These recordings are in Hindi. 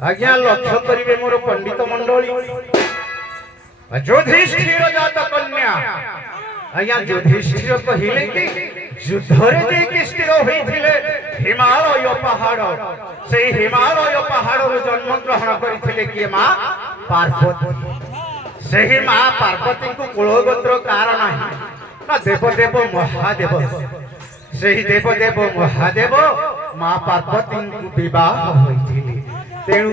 आज्ञा लक्ष्य करिवे मोर पंडित मंडली युधिष्ठिर जात कन्या आज्ञा युधिष्ठिर कहिले कि युद्धरे जे स्थिर होइथिले हिमालय पहाड़ से हिमालय पहाड़ रु जन्म ग्रहण करिथिले कि मां पार्वती सेही मां पार्वती को कुलगोत्र कारण ना देवदेव महादेव सेही देवदेव महादेव मां पार्वती को विवाह होइथिले तेणु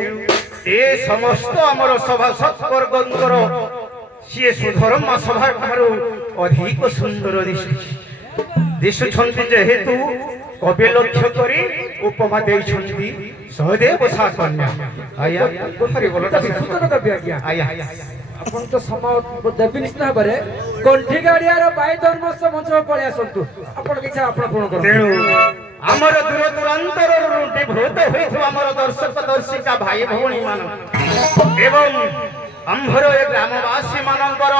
ए समस्त आमर सभा सत्वर्गंकर सी सुधर्म सभा ठारू अधिक सुंदर दिशुछंती जेहेतु कवि लक्ष्य करी उपमा देइछंती सहदेव सा कन्या आया हरि बोल सूचना कवि आज्ञा आया आपण तो समय देवी निश्चित भाव कंठी गाड़ियार बाय धर्म मंच पड़े आसतु आपण किछा आपण पूर्ण कर तेणु आमर दूर दूरांतर विभूत होइथु आमर दर्शक दर्शिका भाई भौणी मान एवं आंभर ए ग्रामवासी मानकर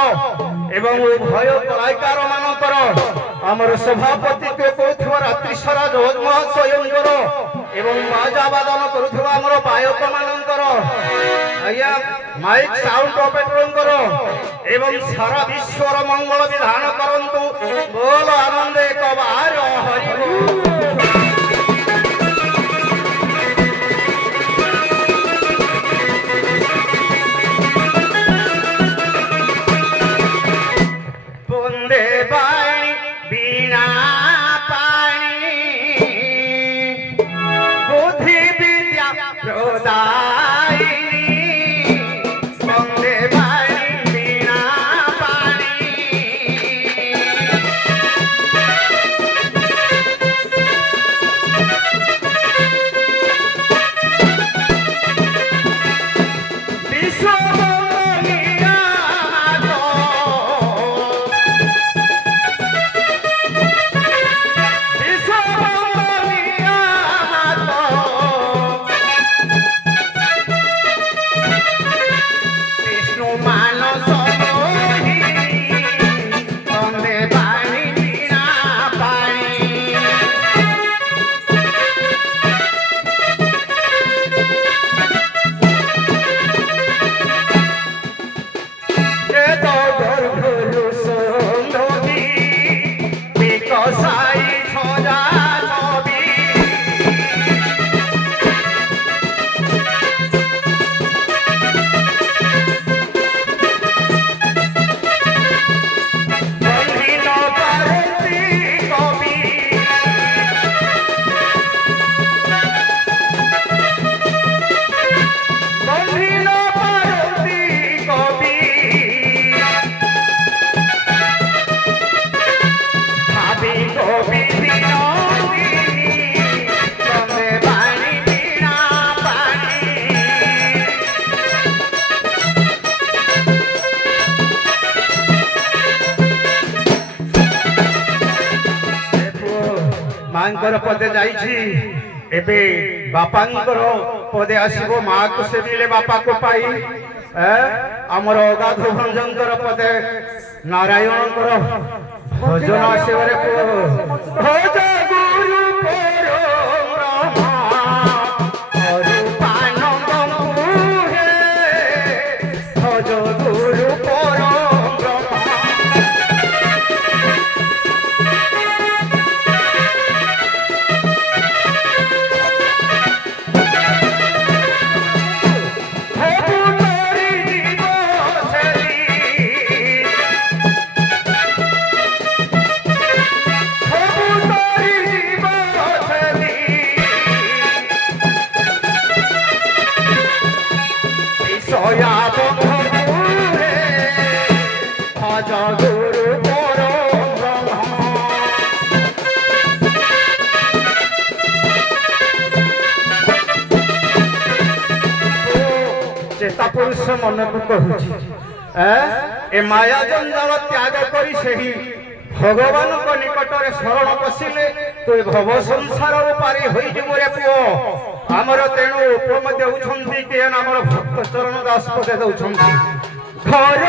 एवं उभय कलाकार मानकर आमर सभापति के कहथुवा रात्रि सारा जोजमहा स्वयंकर एवं बाजा वादन करुथुवा आमर गायक मानकर आया माइक साउंड ऑपरेटरंकर एवं सारा विश्वर मंगल विधान करंतु बोल आनंद एक बार हरि बोल मांकर पदे जाइछि एबे बापांकर पदे आसीबो मां को सेबिले बापा को पाई आमर अगाध भंजंकर पदे नारायणकर भजन आसीबारे भज गुरु परम पुरुष मन को कहूँ ए माया जंजाल त्याग करी सही भगवान को निकट में शरण पशिले तो भव संसार पारी हो रे पुओ आमर तेणु उपम देउछंती के आमर भक्त चरण दास पदे दउछंती घर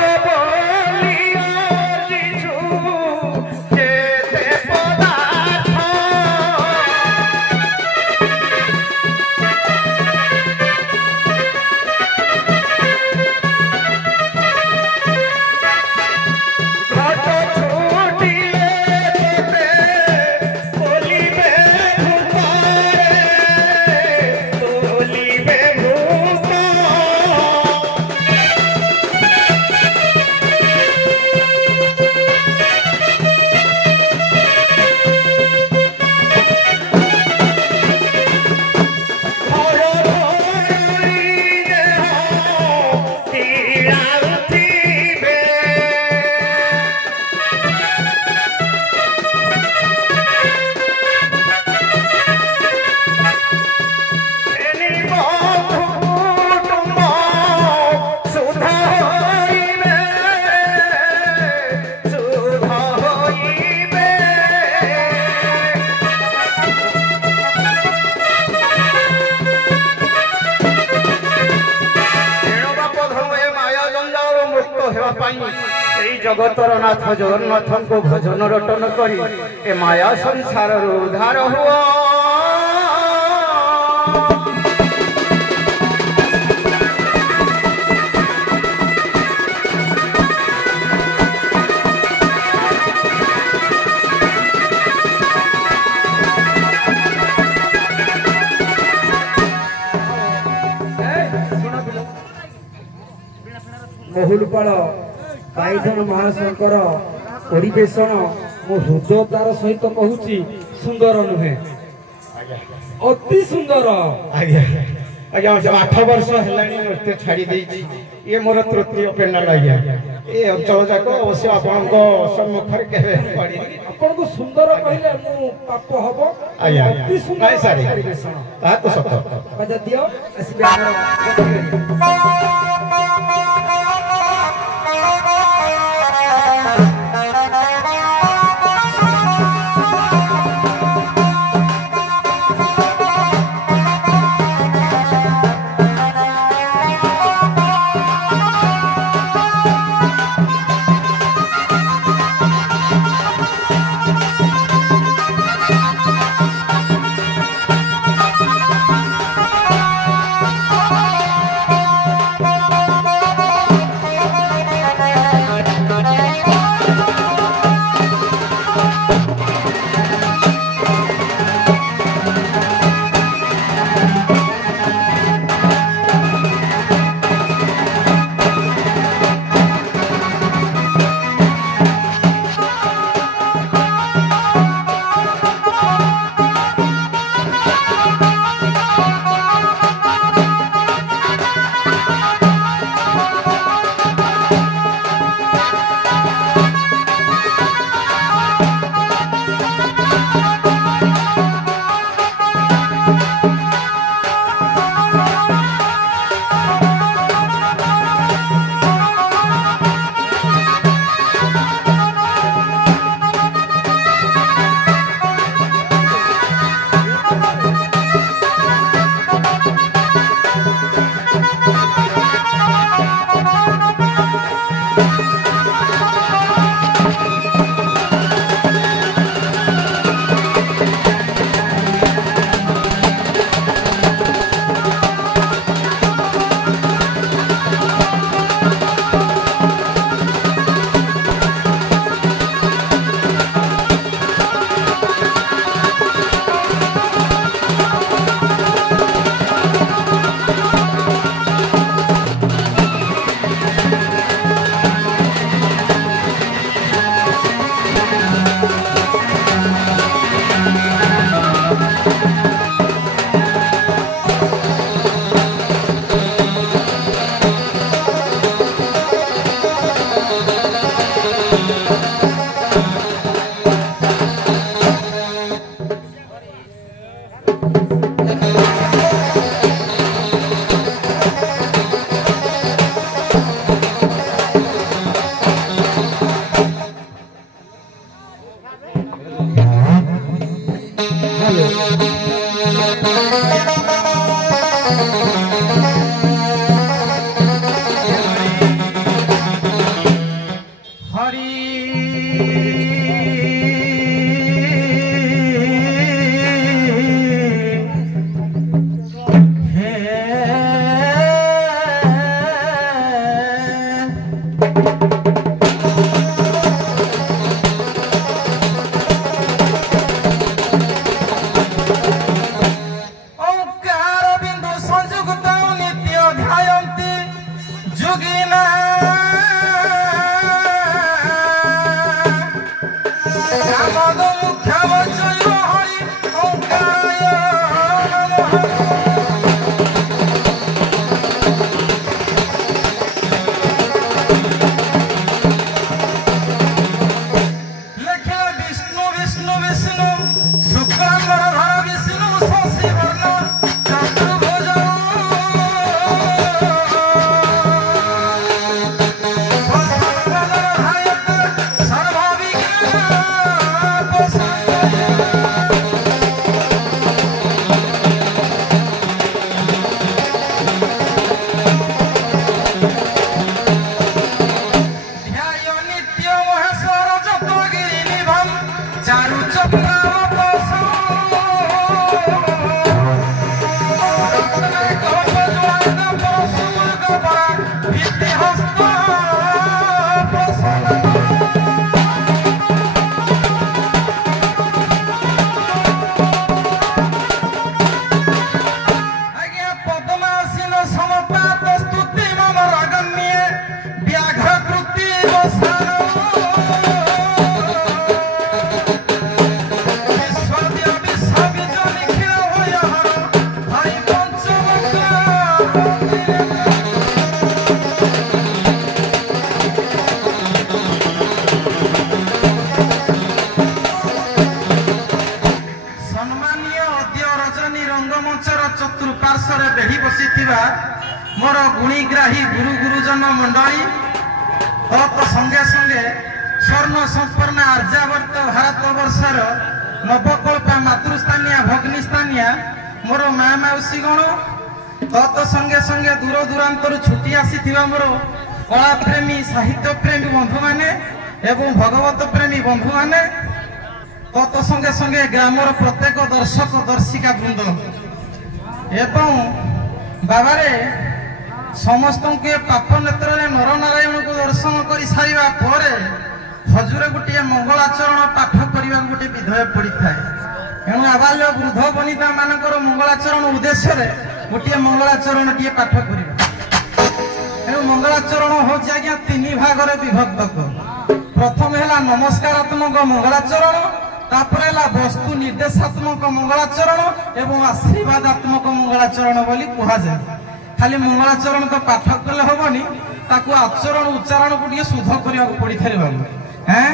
जगतर नाथ जगन्नाथ को भजन रटन करी ए माया संसार उद्धार हुआ बहुलपाल पाइधन महाशंकर परिवेशन मो हृदयतार सहित कहूची सुंदर नुहे अति सुंदर आज्ञा आज्ञा जब 8 वर्ष हेलानी नृत्य छाड़ी देछि ये मोर तृतीय पेनाल आज्ञा ए अंचल जाक अवश्य आपनक सम्मुखर केबे पड़ी आपनको सुंदर कहले मु पाप हबो आज्ञा अति सुंदर परिवेशन ता तो सत बजा दियो आसीबे हमर मोर गुणीग्राही गुरु गुरुजन मंडली संगे संगे स्वर्ण संपूर्ण आर्यावर्त भारत वर्षर नवकल्पा मातृस्थानिया भग्निस्थानिया मोर माँ मौसी गण तत् संगे संगे दूर दूरांतर छुट्टी आसी मोर कला प्रेमी साहित्य प्रेमी बंधु माने एवं भगवत प्रेमी बंधु माने तत् संगे संगे ग्रामर प्रत्येक दर्शक दर्शिका वृंद एवं बाबारे समस्त के पाप नेत्र नर नारायण को दर्शन कर सारा पर हजूर गोटे मंगलाचरण पाठ करने गोटे विधेय पड़ी था एणु आबाल्य वृद्ध वनिता मानकर मंगलाचरण उद्देश्य गोटे मंगलाचरण टे पाठ कर मंगलाचरण हूँ आज्ञा तीन भाग विभक्त प्रथम है नमस्कारात्मक मंगलाचरण तापर वस्तु निर्देशात्मक मंगलाचरण एवं आशीर्वादात्मक मंगलाचरण बोली कहुए खाली मंगलाचरण तो पाठ कले हेनी ताकू आचरण उच्चारण को टे शुद्ध करने पड़ी थे बाबू हैं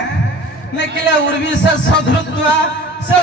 निकले उर्वी से सधृत्वा से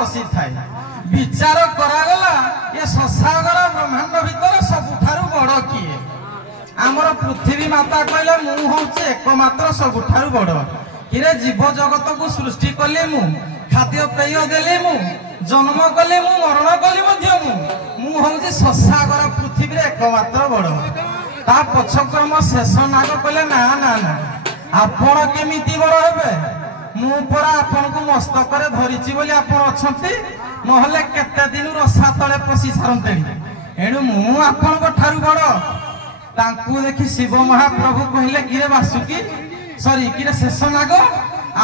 बसी थाए विचार करागला ये संसागर ब्रह्मांड भीतर सबुठारु बड़ किए आमर पृथ्वी माता कहले मु हूँ एकमात्र सबुठारु बड़ किरे जीव जगत को सृष्टि कली मु खाद्य पेय देली मु जन्म कली मु मरण कली मु हूँ संसागर पृथ्वी एकमात्र बड़ ता पछक्रम शेष नाग कहले ना ना ना आपण केमिति बड़ हेबे मु परा आपन को मस्तक धरी बोली आपण अच्छी नहले केते दिन रसा तले पशि सारते एणु मु आपण ठारू बड़ तांकु देखि शिव महाप्रभु कहले किरे वासुकी सॉरी किरे शेष नाग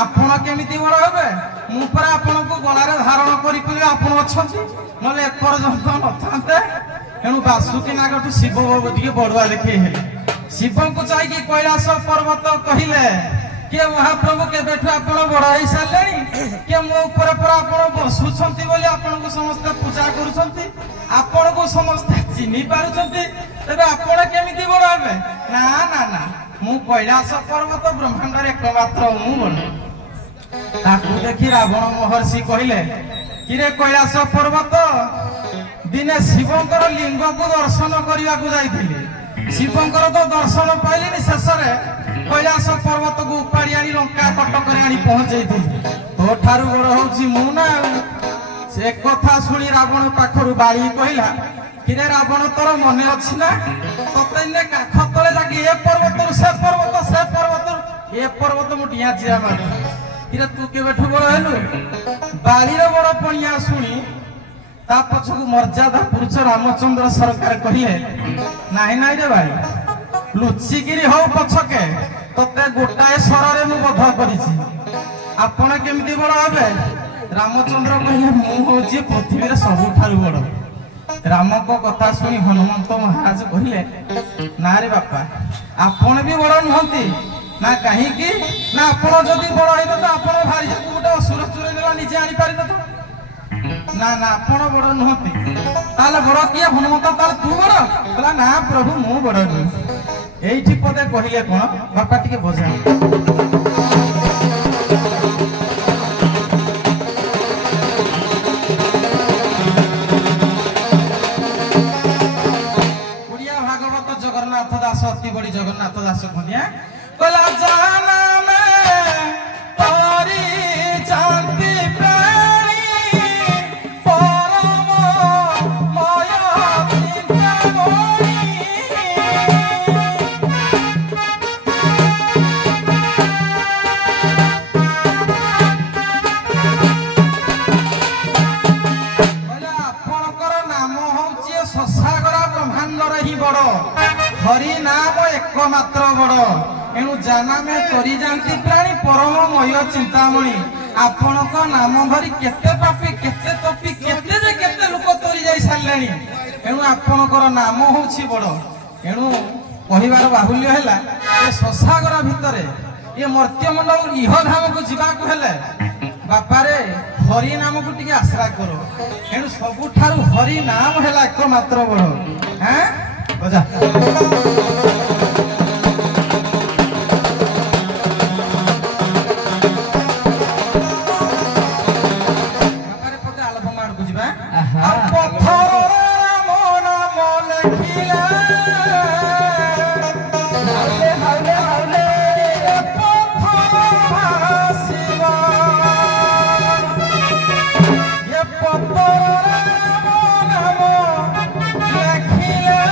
आपण केमिति बड़ हेबे ମୁଁ ପରା ଆପଣଙ୍କୁ ଗଳାରେ ଧାରଣ କରିପାରିଲି ଆପଣ ଅଛନ୍ତି ନହେଲେ ଏପର୍ଯ୍ୟନ୍ତ ନଥାନ୍ତେ। ତେଣୁ ବାସୁକି ନାଗଠୁ ଶିବ ଟିକେ ବଡୁଆ ଦେଖେଇ ହେଲେ ଶିବଙ୍କୁ ଯାଇକି କୈଳାସ ପର୍ବତ କହିଲେ କିଏ ମହାପ୍ରଭୁ କେବେଠୁ ଆପଣ ବଡ ହେଇସାରିଲେଣି କିଏ ମୋ ଉପରେ ପରା ଆପଣ ବସୁଛନ୍ତି ବୋଲି ଆପଣଙ୍କୁ ସମସ୍ତେ ପୂଜା କରୁଛନ୍ତି ଆପଣଙ୍କୁ ସମସ୍ତେ ଚିହ୍ନି ପାରୁଛନ୍ତି ତେବେ ଆପଣ କେମିତି ବଡ ହେବେ? ନା ନା ନା ମୁଁ କୈଳାସ ପର୍ବତ ବ୍ରହ୍ମାଣ୍ଡରେ ଏକମାତ୍ର ମୁଁ ବଡ। ତାକୁ ଦେଖି ରାବଣ ମହର୍ଷି କହିଲେ କିରେ କୈଳାସ ପର୍ବତ ଦିନେ ଶିବଙ୍କର ଲିଙ୍ଗକୁ ଦର୍ଶନ କରିବାକୁ ଯାଇଥିଲି ଶିବଙ୍କର ତ ଦର୍ଶନ ପାଇଲିନି ଶେଷରେ କୈଳାସ ପର୍ବତକୁ ଉପାଡ଼ି ଆଣି ଲଙ୍କା କଟକରେ ଆଣି ପହଞ୍ଚେଇଥିଲି ତୋ ଠାରୁ ବଡ ହଉଛି ମୁଁ ନା। ସେ କଥା ଶୁଣି ରାବଣ ପାଖରୁ ବାଳି କହିଲା କିରେ ରାବଣ ତୋର ମନେ ଅଛି ନା ତତେ କାଖ ତଳେ ଲାଗି ଏ ପର୍ବତରୁ ସେ ପର୍ବତରୁ ଏ ପର୍ବତ ମୁଁ ଡିଆଁ ଚିରା ମାରି କିରେ ତୁ କେବେଠୁ ବଡ ହେଲୁ? ବାଳିର ବଡ ପଣିଆ ଶୁଣି ତା ପଛକୁ ମର୍ଯ୍ୟାଦା ପୁରୁଷ ରାମଚନ୍ଦ୍ର ସରକାର କହିଲେ ନାହିଁ ନାହିଁ ରେ ବାଳି ଲୁଚିକିରି ହଉ ପଛକେ ତତେ ଗୋଟାଏ ସ୍ୱରରେ ମୁଁ ବଧ କରିଛି ଆପଣ କେମିତି ବଡ ହେବେ? ରାମଚନ୍ଦ୍ର କହିଲେ ମୁଁ ହଉଛି ପୃଥିବୀରେ ସବୁଠାରୁ ବଡ। ରାମଙ୍କ କଥା ଶୁଣି ହନୁମନ୍ତ ମହାରାଜ କହିଲେ ନା ରେ ବାପା ଆପଣ ବି ବଡ ନୁହନ୍ତି ନା କାହିଁକି ନା ଆପଣ ଯଦି ବଡ ହେଇଥାନ୍ତେ ଆପଣ ଭାରିଜାକୁ ଗୋଟେ ଅସୁର ଚୋରେଇ ଦେଲା ନିଜେ ଆଣିପାରିଥାନ୍ତେ ନା ନା ଆପଣ ବଡ ନୁହନ୍ତି। ତାହେଲେ ବଡ କିଏ? ହନୁମନ୍ତ ତାହେଲେ ତୁ ବଡ? କହିଲା ନା ପ୍ରଭୁ ମୁଁ ବଡ ନୁହେଁ। এইটি পদে কহিলে কোন বাপা টিকে বোঝা ওড়িয়া ভাগবত জগন্নাথ দাস অতি বড়ি জগন্নাথ দাস কহিয়া কলা জানা মে তোরি জানতি প্রাণী পরম ময় চিন্তামণি হরি নাম একমাত্র বড় এণু জানামে তরি জানতি প্রাণী পরমময় চিন্তামণি আপনার নাম ধরি কেতে পাপি কেতে তপি কেতে যে কেতে লোক তরি যাই সারিলেনি এণু আপনার নাম হচ্ছে বড়। এণু কহিবার বাহুল্য হেলা এ শশাগরা ভিতরে এ মর্ত্যমণ্ডল ইহধামକୁ ଯିବାକୁ ହେଲେ ବାପାରେ ହରି ନାମକୁ ଟିକେ ଆଶ୍ରା କର ଏଣୁ ସବୁଠାରୁ ହରି ନାମ ହେଲା ଏକମାତ୍ର ବଡ। হ্যাঁ বজা বাপারে পতে আলব মারকু ଯିବା পথরে রাম নাম লেখিলা হাউলে হাউলে হাউলে পথর ভাসিবা এ পথরে রাম নাম লেখিলা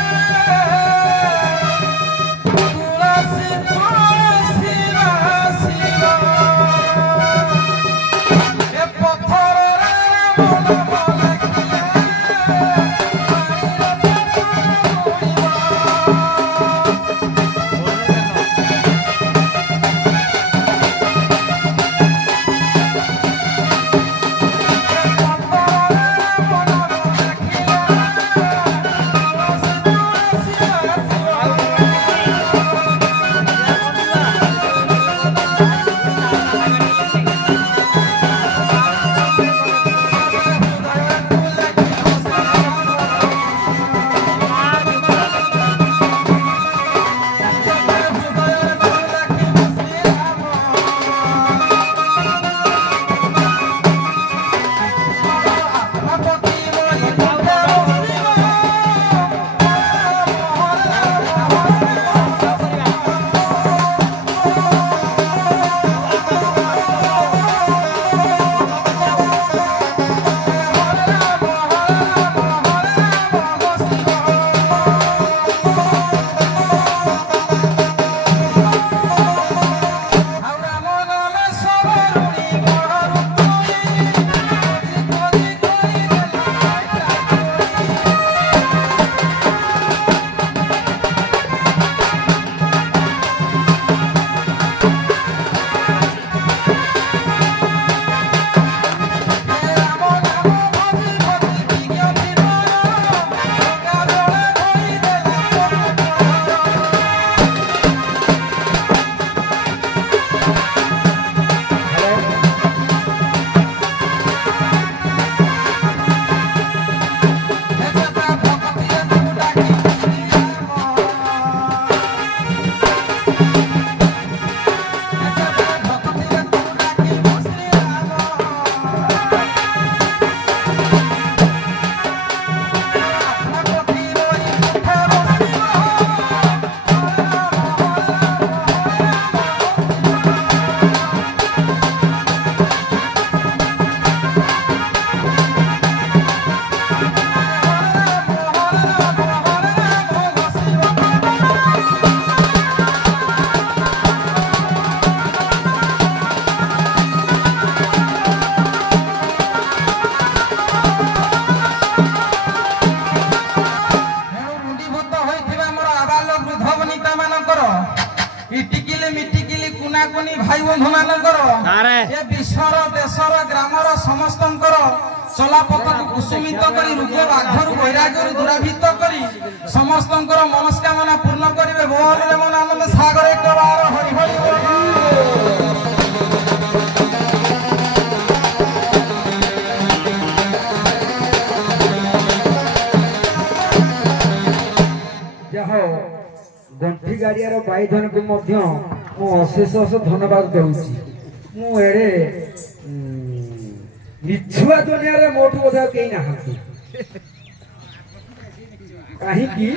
তুলসী তুলসী ভাসিবা এ পথর রাম নাম লেখিলা ଭାଇ ବନ୍ଧୁ ମାନଙ୍କର ଏ ବିଶ୍ୱର ଦେଶର ଗ୍ରାମର ସମସ୍ତଙ୍କର ଚଲାପଥକୁ କୁସୁମିତ କରି ରୂପ ବାଘରୁ ବୈରାଗ୍ୟରୁ ଦୂରାଭିତ କରି ସମସ୍ତଙ୍କର ମନସ୍କାମନା ପୂର୍ଣ୍ଣ କରିବେ। ବୋଲରେ ମନ ଆନନ୍ଦ ସାଗର ଏକବାର ହରି ହରି ବୋଲ। ଯାହା ଗଣ୍ଠି ଗାଡ଼ିଆର ଭାଇଧନକୁ ମଧ୍ୟ ମୁଁ ଅଶେଷ ଧନ୍ୟବାଦ ଦେଉଛି। ମୁଁ ଏଡ଼େ ମିଛୁଆ ଦୁନିଆରେ ମୋଠୁ ବୋଧେ ଆଉ କେହି ନାହାନ୍ତି। କାହିଁକି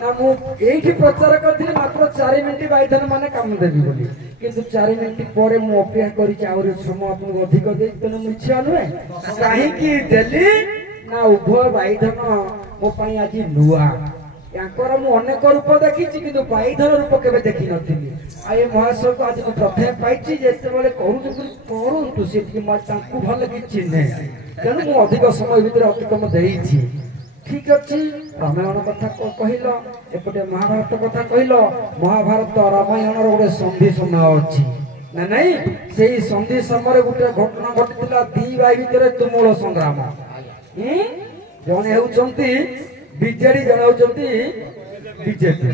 ନା ମୁଁ ଏଇଠି ପ୍ରଚାର କରିଥିଲି ମାତ୍ର 4 ମିନିଟ୍ ଭାଇଧନ ମାନେ କାମ ଦେବି ବୋଲି, କିନ୍ତୁ 4 ମିନିଟ୍ ପରେ ମୁଁ ଅପେକ୍ଷା କରିଛି ଆହୁରି ସମୟ ଆପଣଙ୍କୁ ଅଧିକ ଦେଇ, ତେଣୁ ମିଛୁଆ ନୁହେଁ। କାହିଁକି ଦେଲି ନା ଉଭୟ ଭାଇଧନ ମୋ ପାଇଁ ଆଜି ନୂଆ। ତାଙ୍କର ମୁଁ ଅନେକ ରୂପ ଦେଖିଛି, କିନ୍ତୁ ଭାଇଧନ ରୂପ କେବେ ଦେଖିନଥିଲି। ଆଉ ଏ ମହାଶୟକୁ ଆଜି ମୁଁ ପ୍ରଥମେ ପାଇଛି। ଯେତେବେଳେ କରନ୍ତୁ ସେ ଟିକେ ତାଙ୍କୁ ଭଲ କିଛି ଚିହ୍ନେ, ତେଣୁ ମୁଁ ଅଧିକ ସମୟ ଭିତରେ ଅତିକ୍ରମ ଦେଇଛି। ଠିକ ଅଛି, ରାମାୟଣ କଥା କହିଲ, ଏପଟେ ମହାଭାରତ କଥା କହିଲ। ମହାଭାରତ ରାମାୟଣର ଗୋଟେ ସନ୍ଧି ସମୟ ଅଛି ନା ନାଇଁ? ସେଇ ସନ୍ଧି ସମୟରେ ଗୋଟେ ଘଟଣା ଘଟିଥିଲା, 2 ଭାଇ ଭିତରେ ତୁମୁଳ ସଂଗ୍ରାମ। ଜଣେ ହେଉଛନ୍ତି ବିଜେଡି, ଜଣେ ହେଉଛନ୍ତି ବିଜେପି।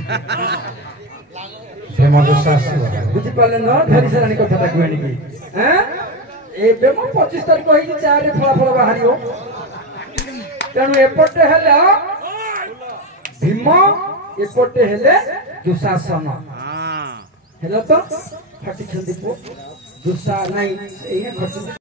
ବୁଝିପାରିଲେ ନା? ଧରି ସାରାଣି କଥାଟାକୁ ଆଣିକି ଏବେ ମୁଁ 25 ତାରିଖ ହେଇଛି, 4ରେ ଫଳାଫଳ ବାହାରିବ। ତେଣୁ ଏପଟେ ହେଲା ଭୀମ, ଏପଟେ ହେଲେ ଦୁଶାସନ। ହେଲା ତ ଫାଟିଛନ୍ତି ପୁଅ ଦୁଶା ନାଇଁ ଏଇ